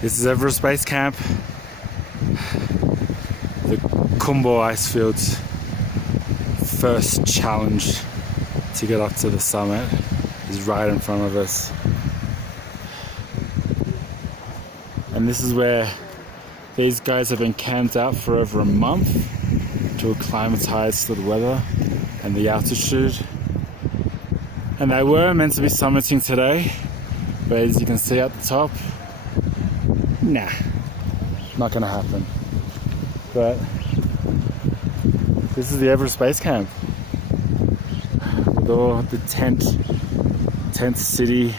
This is Everest Base Camp. The Khumbu Icefields. First challenge to get up to the summit is right in front of us. And this is where these guys have been camped out for over a month to acclimatise to the weather and the altitude. And they were meant to be summiting today, but as you can see at the top, nah, not gonna happen. But this is the Everest Base Camp with all the tent city